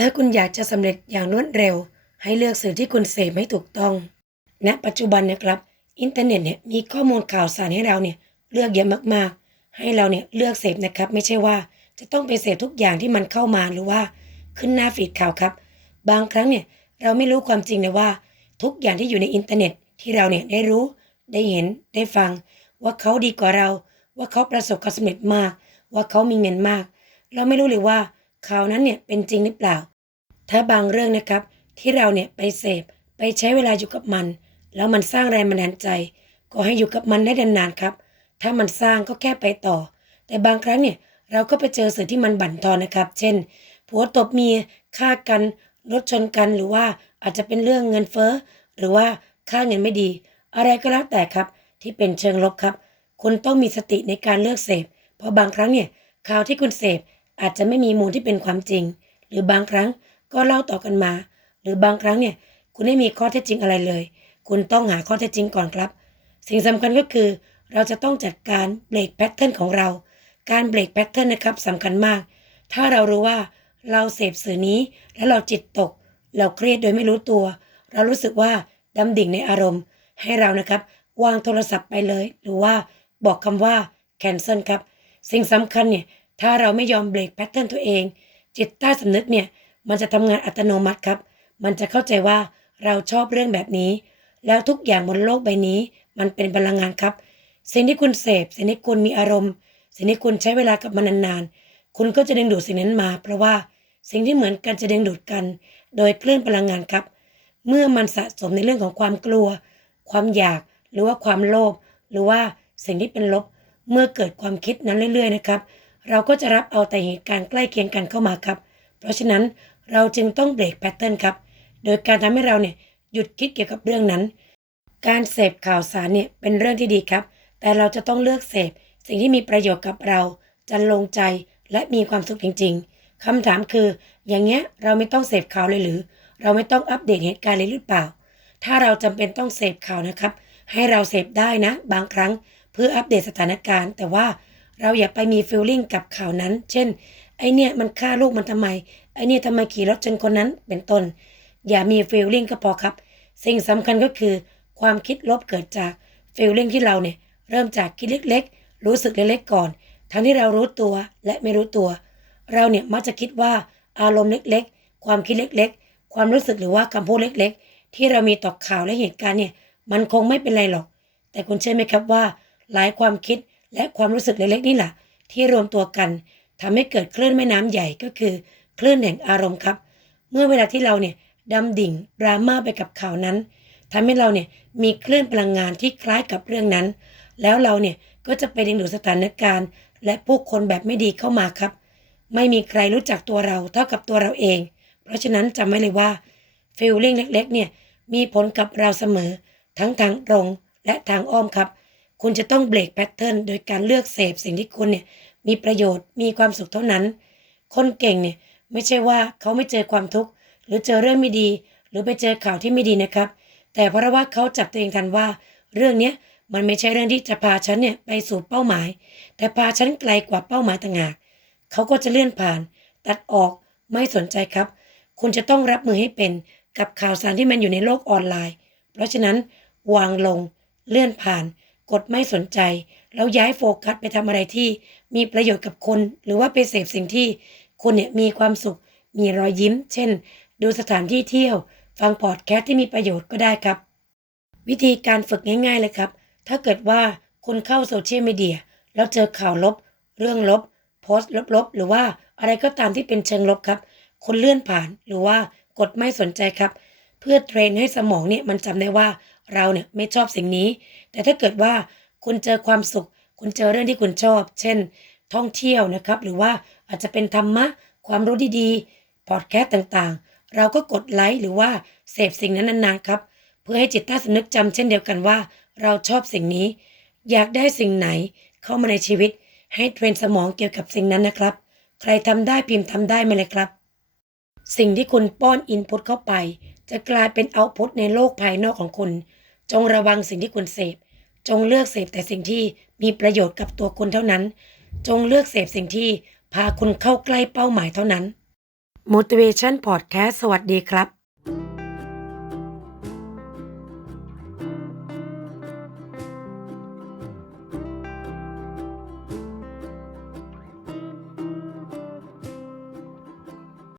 ถ้าคุณอยากจะสำเร็จอย่างรวดเร็ว ให้เลือกสื่อที่คุณเสพให้ถูกต้องณปัจจุบันนะครับอินเทอร์เน็ตเนี่ยมีข้อมูลข่าวสารให้เราเนี่ยเลือกเยอะมากๆ ให้เราเนี่ยเลือกเสพนะครับ ไม่ใช่ว่าจะต้องไปเสพทุกอย่างที่มันเข้ามาหรือว่าขึ้นหน้าฟีดข่าวครับ บางครั้งเนี่ยเราไม่รู้ความจริงเลยว่า ทุกอย่างที่อยู่ในอินเทอร์เน็ตที่เราเนี่ยได้รู้ได้เห็นได้ฟัง ว่าเขาดีกว่าเรา ว่าเขาประสบความสำเร็จมาก ว่าเขามีเงินมาก เราไม่รู้เลยว่า ข่าวนั้นเนี่ยเป็นจริงหรือเปล่า ถ้าบางเรื่องนะครับที่เราเนี่ยไปเสพไปใช้เวลาอยู่กับมัน แล้วมันสร้างแรงบันดาลใจ ก็ให้อยู่กับมันได้นานๆครับ ถ้ามันสร้างก็แค่ไปต่อ แต่บางครั้งเนี่ยเราก็ไปเจอสื่อที่มันบั่นทอนนะครับ เช่น ผัวตบเมียฆ่ากันรถชนกันหรือว่าอาจจะเป็นเรื่องเงินเฟ้อหรือว่าค่าเงินไม่ดี อะไรก็แล้วแต่ครับ ที่เป็นเชิงลบครับ คุณต้องมีสติในการเลือกเสพ เพราะบางครั้งเนี่ยข่าวที่คุณเสพ อาจจะไม่มีมูลที่เป็นความจริง หรือบางครั้งก็เล่าต่อกันมา หรือบางครั้งเนี่ยคุณไม่มีข้อเท็จจริงอะไรเลย คุณต้องหาข้อเท็จจริงก่อนครับ สิ่งสำคัญก็คือ เราจะต้องจัดการเบรกแพทเทิร์นของเรา การเบรกแพทเทิร์นนะครับสำคัญมาก ถ้าเรารู้ว่าเราเสพสื่อนี้แล้วเราจิตตก เราเครียดโดยไม่รู้ตัว เรารู้สึกว่าดำดิ่งในอารมณ์ ให้เรานะครับ วางโทรศัพท์ไปเลย หรือว่าบอกคำว่า cancel ครับ สิ่งสำคัญเนี่ย ถ้าเราไม่ยอมเบรกแพทเทิร์นตัวเอง จิตใต้สำนึกเนี่ย มันจะทำงานอัตโนมัติครับ มันจะเข้าใจว่าเราชอบเรื่องแบบนี้ แล้วทุกอย่างบนโลกใบนี้ มันเป็นพลังงานครับ สิ่งที่คุณเสพ สิ่งที่คุณมีอารมณ์ สิ่งที่คุณใช้เวลากับมันนานๆ คุณก็จะดึงดูดสิ่งนั้นมา เพราะว่าสิ่งที่เหมือนกันจะดึงดูดกัน โดยคลื่นพลังงานครับ เมื่อมันสะสมในเรื่องของความกลัว ความอยาก หรือว่าความโลภ หรือว่าสิ่งที่เป็นลบ เมื่อเกิดความคิดนั้นเรื่อย ๆ นะครับ เราก็จะรับเอาแต่เหตุการณ์ใกล้เคียงกันเข้ามาครับ เพราะฉะนั้นเราจึงต้องเบรกแพทเทิร์นครับ โดยการทำให้เราเนี่ยหยุดคิดเกี่ยวกับเรื่องนั้น การเสพข่าวสารเนี่ยเป็นเรื่องที่ดีครับ แต่เราจะต้องเลือกเสพสิ่งที่มีประโยชน์กับเรา จะลงใจและมีความสุขจริง ๆคำถามคือ อย่างเงี้ยเราไม่ต้องเสพข่าวเลยหรือ เราไม่ต้องอัปเดตเหตุการณ์เลยหรือเปล่า ถ้าเราจำเป็นต้องเสพข่าวนะครับ ให้เราเสพได้นะ บางครั้งเพื่ออัปเดตสถานการณ์ แต่ว่า เราอย่าไปมีฟีลลิ่งกับข่าวนั้น เช่น ไอเนี่ยมันฆ่าลูกมันทำไม ไอเนี่ยทำไมขี่รถชนคนนั้น เป็นต้น อย่ามีฟีลลิ่งก็พอครับ สิ่งสำคัญก็คือ ความคิดลบเกิดจากฟีลลิ่งที่เราเนี่ยเริ่มจากคิดเล็กๆ รู้สึกเล็กๆก่อน ทั้งที่เรารู้ตัวและไม่รู้ตัว เราเนี่ยมักจะคิดว่าอารมณ์เล็กๆ ความคิดเล็กๆ ความรู้สึกหรือว่าคำพูดเล็กๆ ที่เรามีต่อข่าวและเหตุการณ์เนี่ย มันคงไม่เป็นไรหรอก แต่คุณเชื่อไหมครับว่า หลายความคิด และความรู้สึกเล็กๆนี่แหละที่รวมตัวกันทำให้เกิดคลื่นแม่น้ำใหญ่ก็คือคลื่นแห่งอารมณ์ครับ เมื่อเวลาที่เราเนี่ยดำดิ่งดราม่าไปกับข่าวนั้นทำให้เราเนี่ยมีคลื่นพลังงานที่คล้ายกับเรื่องนั้น แล้วเราเนี่ยก็จะไปดึงดูดสถานการณ์ และผู้คนแบบไม่ดีเข้ามาครับ ไม่มีใครรู้จักตัวเราเท่ากับตัวเราเอง เพราะฉะนั้นจำไว้เลยว่าฟีลลิ่งเล็กๆเนี่ยมีผลกับเราเสมอ ทั้งทางตรงและทางอ้อมครับ คุณจะต้องเบรกแพทเทิร์นโดยการเลือกเสพสิ่งที่คุณเนี่ยมีประโยชน์มีความสุขเท่านั้น คนเก่งเนี่ยไม่ใช่ว่าเขาไม่เจอความทุกข์หรือเจอเรื่องไม่ดี หรือไปเจอข่าวที่ไม่ดีนะครับ แต่เพราะว่าเขาจับตัวเองทันว่า เรื่องเนี้ยมันไม่ใช่เรื่องที่จะพาฉันเนี่ยไปสู่เป้าหมาย แต่พาฉันไกลกว่าเป้าหมายต่างหากเขาก็จะเลื่อนผ่าน ตัดออกไม่สนใจครับ คุณจะต้องรับมือให้เป็นกับข่าวสารที่มันอยู่ในโลกออนไลน์ เพราะฉะนั้นวางลงเลื่อนผ่าน กดไม่สนใจ แล้วย้ายโฟกัสไปทำอะไรที่มีประโยชน์กับคน หรือว่าไปเสพสิ่งที่คุณเนี่ยมีความสุข มีรอยยิ้ม เช่น ดูสถานที่เที่ยว ฟังพอดแคสต์ที่มีประโยชน์ก็ได้ครับ วิธีการฝึกง่ายๆเลยครับ ถ้าเกิดว่าคุณเข้าโซเชียลมีเดียแล้วเจอข่าวลบ เรื่องลบ โพสต์ลบๆ หรือว่าอะไรก็ตามที่เป็นเชิงลบครับคุณเลื่อนผ่านหรือว่ากดไม่สนใจครับ เพื่อเทรนให้สมองเนี่ยมันจำได้ว่า เราเนี่ยไม่ชอบสิ่งนี้ แต่ถ้าเกิดว่าคุณเจอความสุข คุณเจอเรื่องที่คุณชอบ เช่น ท่องเที่ยวนะครับ หรือว่าอาจจะเป็นธรรมะ ความรู้ดีๆพอดแคสต์ต่างๆ เราก็กดไลค์หรือว่าเสพสิ่งนั้นนานๆครับ เพื่อให้จิตใต้สำนึกจำเช่นเดียวกันว่า เราชอบสิ่งนี้ อยากได้สิ่งไหนเข้ามาในชีวิต ให้เทรนสมองเกี่ยวกับสิ่งนั้นนะครับ ใครทำได้พิมพ์ทำได้ไหมเลยครับ สิ่งที่คุณป้อนอินพุตเข้าไป จะกลายเป็นเอาพุตในโลกภายนอกของคุณ จงระวังสิ่งที่คุณเสพ จงเลือกเสพแต่สิ่งที่มีประโยชน์กับตัวคุณเท่านั้น จงเลือกเสพสิ่งที่พาคุณเข้าใกล้เป้าหมายเท่านั้น motivation podcast สวัสดีครับ